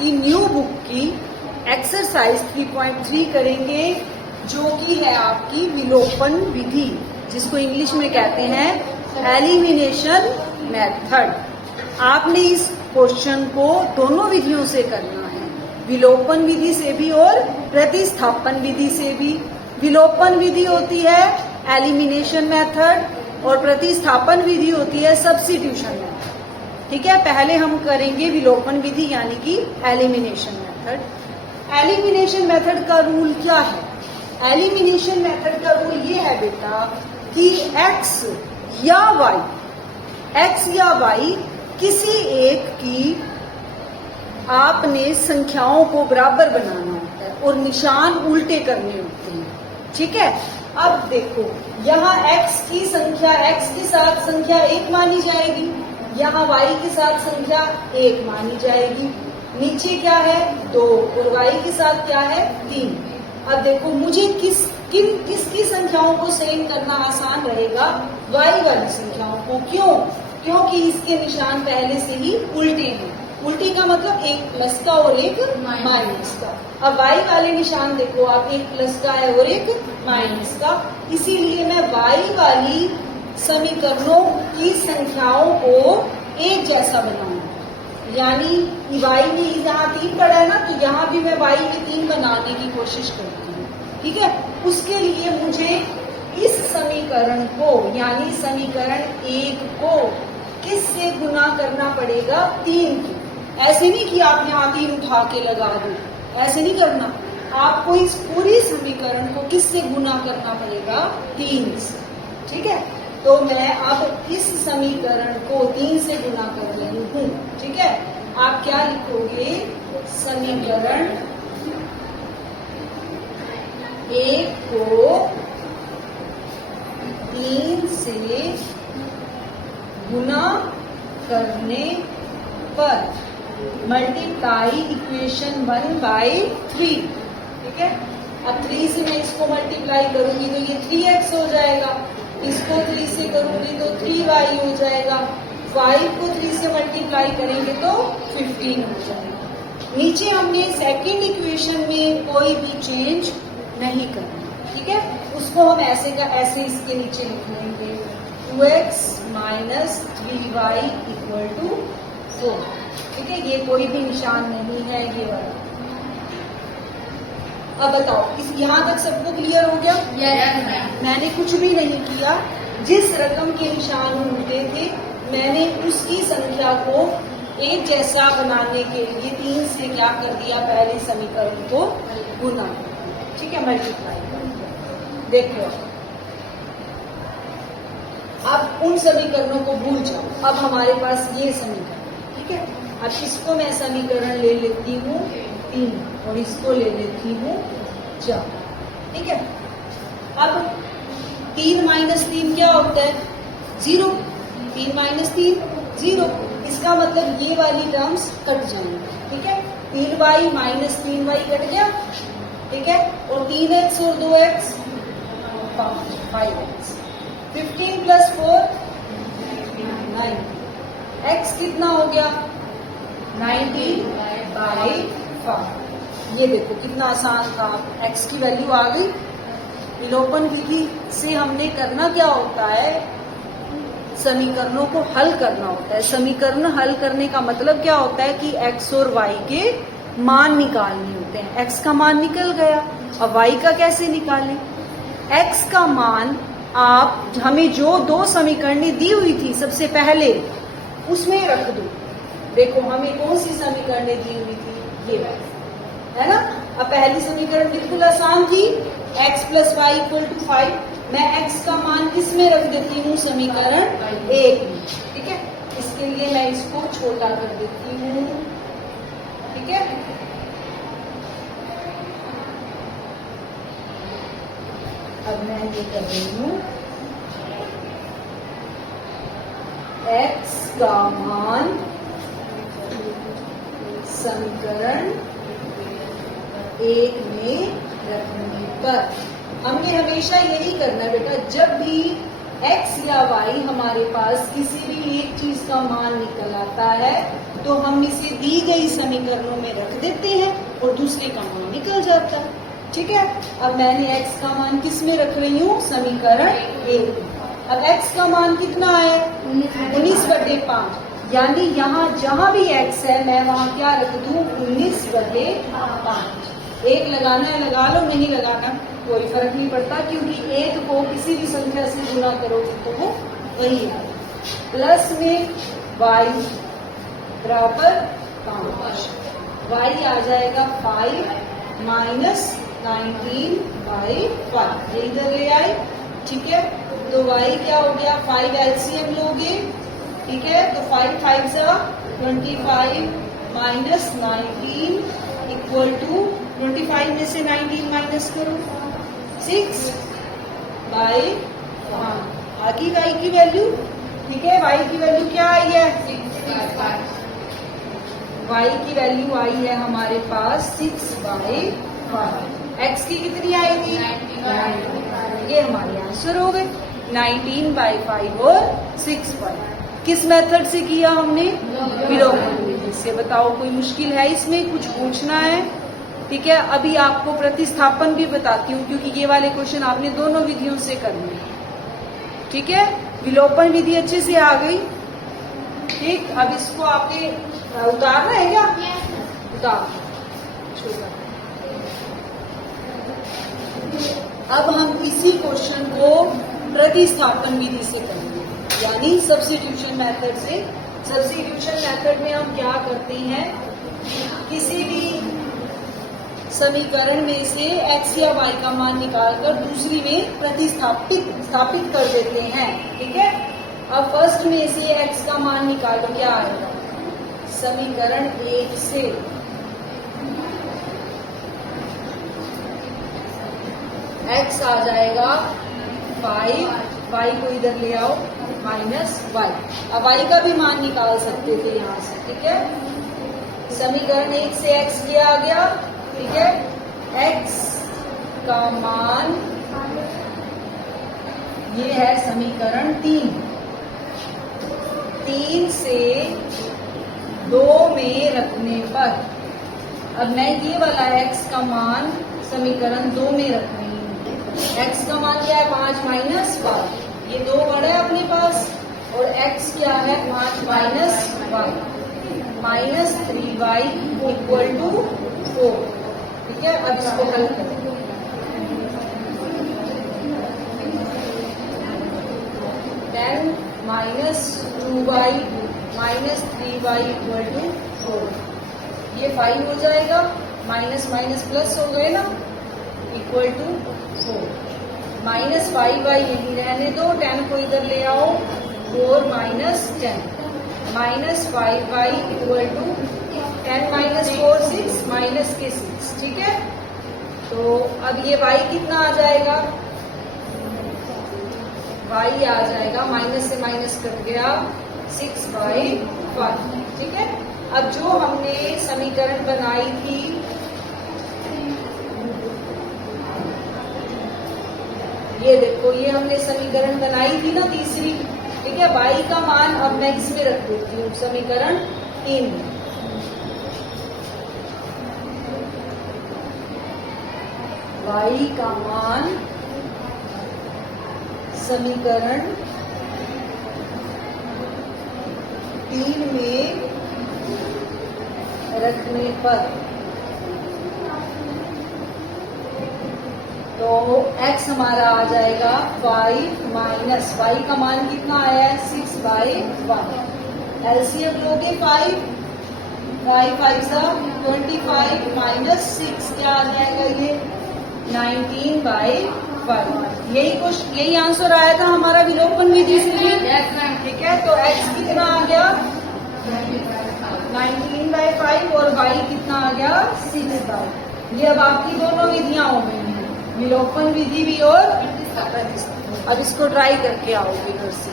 आपकी new book की exercise 3.3 करेंगे, जो कि है आपकी विलोपन विधि, जिसको इंग्लिश में कहते हैं एलिमिनेशन मेथड। आपने इस क्वेश्चन को दोनों विधियों से करना है, विलोपन विधि से भी और प्रतिस्थापन विधि से भी। विलोपन विधि होती है एलिमिनेशन मेथड और प्रतिस्थापन विधि होती है सब्स्टिट्यूशन मेथड। ठीक है, पहले हम करेंगे विलोपन विधि यानी कि एलिमिनेशन मेथड। एलिमिनेशन मेथड का रूल क्या है? एलिमिनेशन मेथड का रूल ये है बेटा कि x या y किसी एक की आपने संख्याओं को बराबर बनाना होता है और निशान उल्टे करने होते हैं। ठीक है, अब देखो यहाँ x की संख्या x के साथ संख्या 1 मानी जाएगी, यहाँ y के साथ संख्या 1 मानी जाएगी, नीचे क्या है 2 और y के साथ क्या है 3। अब देखो मुझे किसकी संख्याओं को सेम करना आसान रहेगा? y वाली संख्याओं को। क्यों? क्योंकि इसके निशान पहले से ही उल्टे हैं। उल्टे का मतलब एक प्लस का और एक माइनस का। अब y वाले निशान देखो आप, एक प्लस का है और एक माइनस का, इसीलिए मैं y वाली समीकरणों की संख्याओं को एक जैसा बनाऊंगा। यानी y में यहाँ 3 पड़ा है ना, तो यहाँ भी मैं y में 3 बनाने की कोशिश करती हूँ। ठीक है, उसके लिए मुझे इस समीकरण को यानी समीकरण 1 को किससे गुना करना पड़ेगा? 3 की। ऐसे नहीं कि आप यहाँ 3 उठा के लगा दो, ऐसे नहीं करना। आपको इस पूरी समीकरण को किससे गुना करना पड़ेगा? 3 से। ठीक है, तो मैं अब इस समीकरण को 3 से गुना कर रही हूँ। ठीक है, आप क्या लिखोगे? समीकरण 1 को 3 से गुना करने पर मल्टीप्लाई इक्वेशन 1/3। ठीक है, अब 3 से मैं इसको मल्टीप्लाई करूंगी तो ये 3x हो जाएगा, इसको 3 से करूंगी तो 3y हो जाएगा, 5 को 3 से मल्टीप्लाई करेंगे तो 15 हो जाएगा। नीचे हमने सेकंड इक्वेशन में कोई भी चेंज नहीं करना। ठीक है, उसको हम ऐसे का ऐसे इसके नीचे लिख लेंगे 2x minus 3y equal to 4। ठीक है, ये कोई भी निशान नहीं है ये वाला। अब बताओ इस यहाँ तक सबको क्लियर हो गया? yes, मैंने कुछ भी नहीं किया, जिस रकम के निशान उल्टे थे मैंने उसकी संख्या को एक जैसा बनाने के लिए 3 से क्या कर दिया? पहले समीकरण को गुना। ठीक है, मल्टीप्लाई कर दिया। देखो अब उन समीकरणों को भूल जाओ, अब हमारे पास ये समीकरण। ठीक है, अब इसको मैं समीकरण ले लेती हूँ 3 और इसको ले लेती हूँ 4। ठीक है, अब 3 माइनस 3 क्या होता है? 0। 3 माइनस 3 0। इसका मतलब ये वाली टर्म्स कट जाएंगी। ठीक है, 3y माइनस 3y कट गया। ठीक है, और 3x और 2x 5x। 15 प्लस 4 9। x कितना हो गया? 90/5। ये देखो कितना आसान था, x की वैल्यू आ गई। विलोपन विधि से हमने करना क्या होता है? समीकरणों को हल करना होता है। समीकरण हल करने का मतलब क्या होता है कि x और y के मान निकालने होते हैं। x का मान निकल गया, अब y का कैसे निकालें? x का मान आप हमें जो 2 समीकरणें दी हुई थी सबसे पहले उसमें रख दो। देखो हमें कौन सी समीकरणें दी हुई थी? ये है ना। अब पहली समीकरण बिल्कुल आसान थी, x plus y equal to 5। मैं x का मान किस में रख देती हूँ? समीकरण 1 में। ठीक है, इसके लिए मैं इसको छोटा कर देती हूँ। ठीक है, अब मैं ये कर रही हूँ x का मान समीकरण 1 में रखने पर। हमने हमेशा यही करना है बेटा, जब भी x या y हमारे पास किसी भी एक चीज का मान निकल आता है तो हम इसे दी गई समीकरणों में रख देते हैं और दूसरे का मान निकल जाता है। ठीक है, अब मैंने x का मान किस में रख रही हूँ, समीकरण 1। अब x का मान कितना है, 19/5, यानी यहाँ जहाँ भी x है मैं वहाँ क्या रख दूँ, 19/5। एक लगाना है लगा लो, नहीं लगाना कोई फर्क नहीं पड़ता, क्योंकि एक को किसी भी संख्या से गुणा करोगे तो वो वही है। प्लस में y बराबर 5, y आ जाएगा 5 माइनस 19/5, ये इधर ले आए। ठीक है, तो y क्या हो गया, 5 एलसीएम लोगे। ठीक है, तो 5 5 25 माइनस 19 इक्वल टू 25 में से 19 माइनस करो 6/5 आ गई y की वैल्यू। ठीक है, y की वैल्यू क्या आई है, y की वैल्यू आई है हमारे पास 6/5। x की कितनी आई थी, 9। ये हमारे आंसर हो गए 19/5 और 6/5। किस मेथड से किया हमने, विलोपन विधि से। बताओ कोई मुश्किल है इसमें, कुछ पूछना है। ठीक है, अभी आपको प्रतिस्थापन भी बताती हूँ, क्योंकि ये वाले क्वेश्चन आपने दोनों विधियों से करने हैं। ठीक है, विलोपन विधि अच्छे से आ गई। ठीक, अब इसको आपने उतारना है क्या, उतार। अब हम इसी क्वेश्चन को प्रतिस्थापन विधि से करेंगे, यानी सब्स्टिट्यूशन मेथड से। सब्स्टिट्यूशन मेथड में हम क्या करते हैं, किसी भी समीकरण में से x या y का मान निकालकर दूसरी में प्रतिस्थापित कर देते हैं। ठीक है, अब फर्स्ट में से x का मान निकालो, क्या आएगा, समीकरण 1 से x आ जाएगा 5, y को इधर ले आओ माइनस y। अब y का भी मान निकाल सकते थे यहाँ से। ठीक है, समीकरण 1 से x क्या आ गया। ठीक है, x का मान ये है समीकरण 3 से 2 में रखने पर, अब मैं ये वाला x का मान समीकरण 2 में रख रही हूँ। x का मान क्या है, 5 माइनस 5, ये 2 बड़ा है अपने पास, और x क्या है 5 minus 1 minus 3y equal to 4। ठीक है, अब इसको हल करें। 10 minus 2y minus 3y equal to 4, ये 5 हो जाएगा, माइनस माइनस प्लस हो गए ना, इक्वल टू 4। माइनस 5y यही रहने दो, 10 को इधर ले आओ, 4 minus 10 minus 5y equal to 10 minus 4 6 minus के 6। ठीक है, तो अब ये y कितना आ जाएगा, y आ जाएगा, माइनस से माइनस कट गया, 6/5। ठीक है, अब जो हमने समीकरण बनाई थी, ये देखो, ये हमने समीकरण बनाई थी ना तीसरी। ठीक है, y का मान अब मैं इसमें रख देती हूँ, समीकरण 3 में। y का मान समीकरण 3 में रखने पर, तो x हमारा आ जाएगा 5 माइनस y का मान कितना आया है 6/1। एलसीएम लोगे 5 5 25 माइनस 6 क्या आ जाएगा, ये 19/5। यही आंसर आया था हमारा विलोपन विधि से। ठीक है, तो x कितना आ गया 19/5 और y कितना आ गया 6/5। ये अब आपकी दोनों विधियां हो गई हैं, विलोपन विधि भी और अब इसको ट्राई करके आओगे घर से।